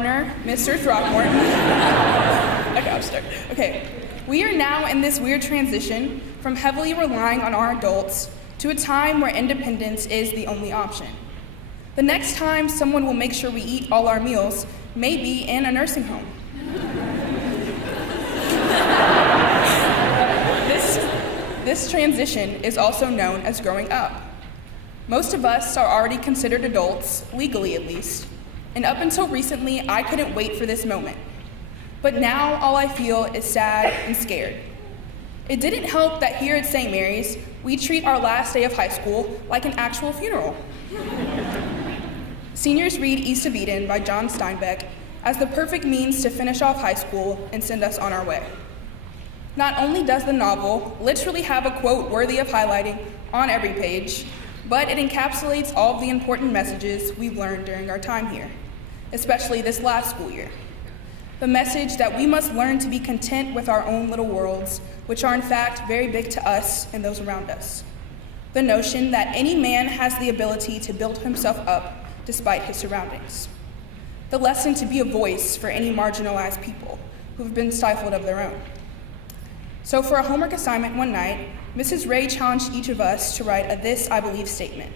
partner, Mr. Throckmorton. Okay, I'll start. Okay, we are now in this weird transition from heavily relying on our adults to a time where independence is the only option. The next time someone will make sure we eat all our meals may be in a nursing home. This transition is also known as growing up. Most of us are already considered adults, legally at least, and up until recently, I couldn't wait for this moment. But now all I feel is sad and scared. It didn't help that here at St. Mary's, we treat our last day of high school like an actual funeral. Seniors read East of Eden by John Steinbeck as the perfect means to finish off high school and send us on our way. Not only does the novel literally have a quote worthy of highlighting on every page, but it encapsulates all of the important messages we've learned during our time here, especially this last school year. The message that we must learn to be content with our own little worlds, which are in fact very big to us and those around us. The notion that any man has the ability to build himself up despite his surroundings. The lesson to be a voice for any marginalized people who have been stifled of their own. So for a homework assignment one night, Mrs. Ray challenged each of us to write a "This I Believe" statement,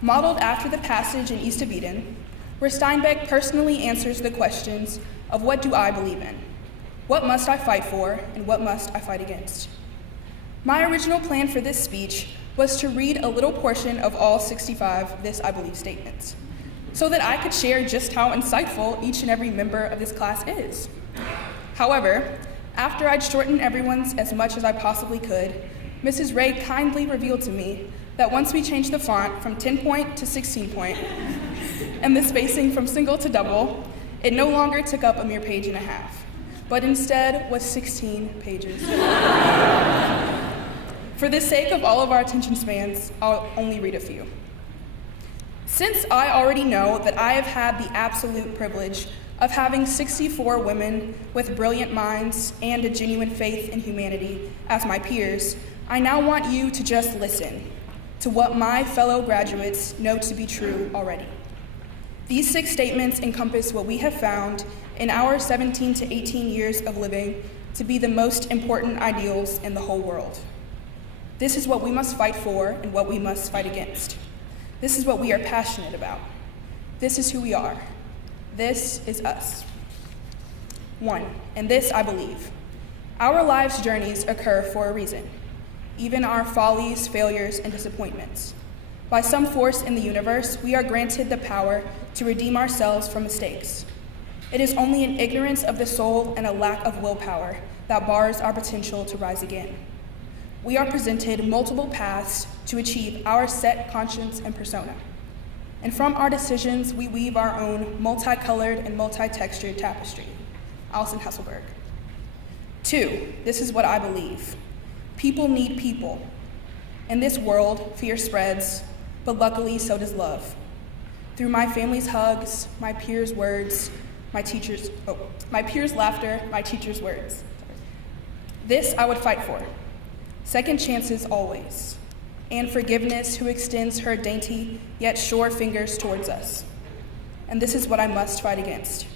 modeled after the passage in East of Eden, where Steinbeck personally answers the questions of what do I believe in, what must I fight for, and what must I fight against. My original plan for this speech was to read a little portion of all 65 "This I Believe" statements, so that I could share just how insightful each and every member of this class is. However, after I'd shortened everyone's as much as I possibly could, Mrs. Ray kindly revealed to me that once we changed the font from 10-point to 16-point, and the spacing from single to double, it no longer took up a mere page and a half, but instead was 16 pages. For the sake of all of our attention spans, I'll only read a few. Since I already know that I have had the absolute privilege of having 64 women with brilliant minds and a genuine faith in humanity as my peers, I now want you to just listen to what my fellow graduates know to be true already. These 6 statements encompass what we have found in our 17 to 18 years of living to be the most important ideals in the whole world. This is what we must fight for and what we must fight against. This is what we are passionate about. This is who we are. This is us. 1, and this I believe. Our lives' journeys occur for a reason, even our follies, failures, and disappointments. By some force in the universe, we are granted the power to redeem ourselves from mistakes. It is only an ignorance of the soul and a lack of willpower that bars our potential to rise again. We are presented multiple paths to achieve our set conscience and persona. And from our decisions, we weave our own multicolored and multi-textured tapestry. Alison Hesselberg. 2, this is what I believe. People need people. In this world, fear spreads, but luckily so does love. Through my family's hugs, my peers' words, my peers' laughter, my teachers' words. This I would fight for. Second chances always. And forgiveness who extends her dainty yet sure fingers towards us. And this is what I must fight against.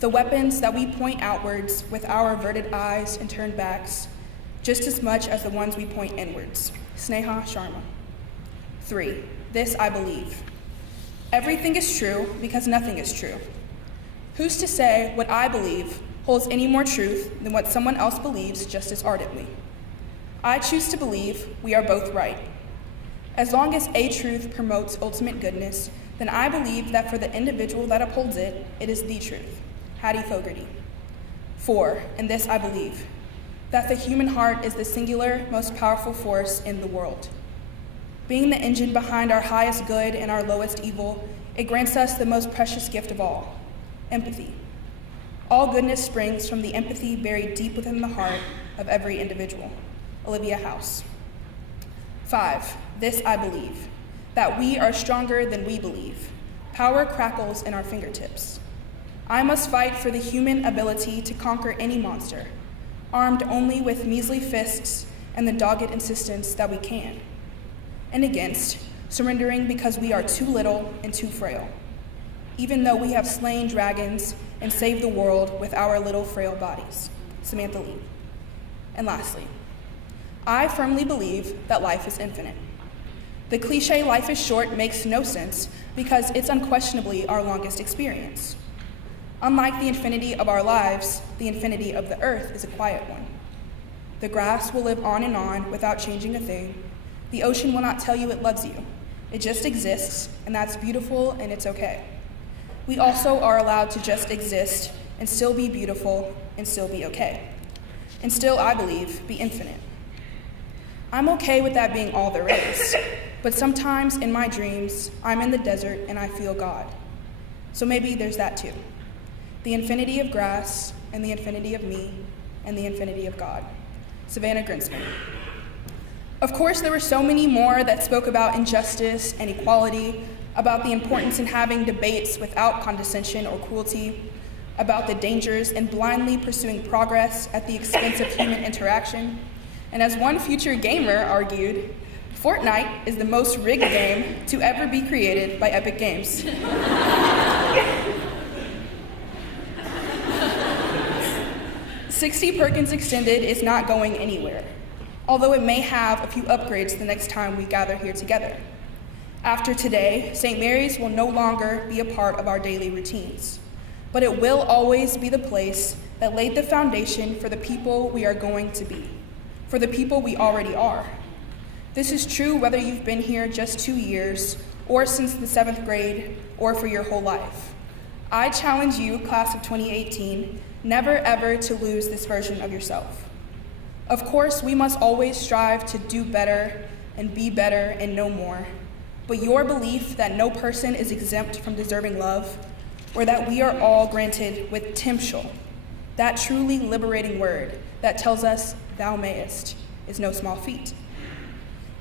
The weapons that we point outwards with our averted eyes and turned backs, just as much as the ones we point inwards. Sneha Sharma. 3, this I believe. Everything is true because nothing is true. Who's to say what I believe holds any more truth than what someone else believes just as ardently? I choose to believe we are both right. As long as a truth promotes ultimate goodness, then I believe that for the individual that upholds it, it is the truth. Hattie Fogarty. 4, and this I believe, that the human heart is the singular, most powerful force in the world. Being the engine behind our highest good and our lowest evil, it grants us the most precious gift of all, empathy. All goodness springs from the empathy buried deep within the heart of every individual. Olivia House. 5, this I believe, that we are stronger than we believe. Power crackles in our fingertips. I must fight for the human ability to conquer any monster, armed only with measly fists and the dogged insistence that we can. And against surrendering because we are too little and too frail. even though we have slain dragons and saved the world with our little frail bodies. Samantha Lee. And lastly, I firmly believe that life is infinite. The cliche life is short makes no sense because it's unquestionably our longest experience. Unlike the infinity of our lives, the infinity of the earth is a quiet one. The grass will live on and on without changing a thing. The ocean will not tell you it loves you. It just exists, and that's beautiful and it's okay. We also are allowed to just exist and still be beautiful and still be okay. And still, I believe, be infinite. I'm okay with that being all there is, but sometimes in my dreams, I'm in the desert and I feel God. So maybe there's that too. The infinity of grass and the infinity of me and the infinity of God. Savannah Grinsman. Of course, there were so many more that spoke about injustice and equality, about the importance in having debates without condescension or cruelty, about the dangers in blindly pursuing progress at the expense of human interaction. And as one future gamer argued, Fortnite is the most rigged game to ever be created by Epic Games. 60 Perkins Extended is not going anywhere, although it may have a few upgrades the next time we gather here together. After today, St. Mary's will no longer be a part of our daily routines, but it will always be the place that laid the foundation for the people we are going to be, for the people we already are. This is true whether you've been here just 2 years, or since the 7th grade, or for your whole life. I challenge you, class of 2018, never ever to lose this version of yourself. Of course, we must always strive to do better and be better and know more, but your belief that no person is exempt from deserving love, or that we are all granted with potential, that truly liberating word that tells us, thou mayest, is no small feat.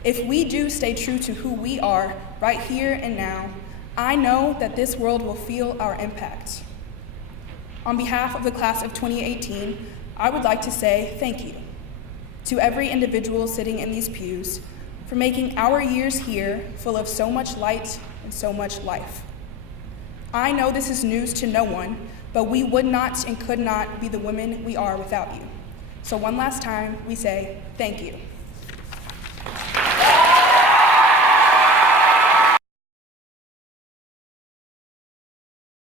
If we do stay true to who we are right here and now, I know that this world will feel our impact. On behalf of the class of 2018, I would like to say thank you to every individual sitting in these pews for making our years here full of so much light and so much life. I know this is news to no one, but we would not and could not be the women we are without you. So one last time, we say thank you.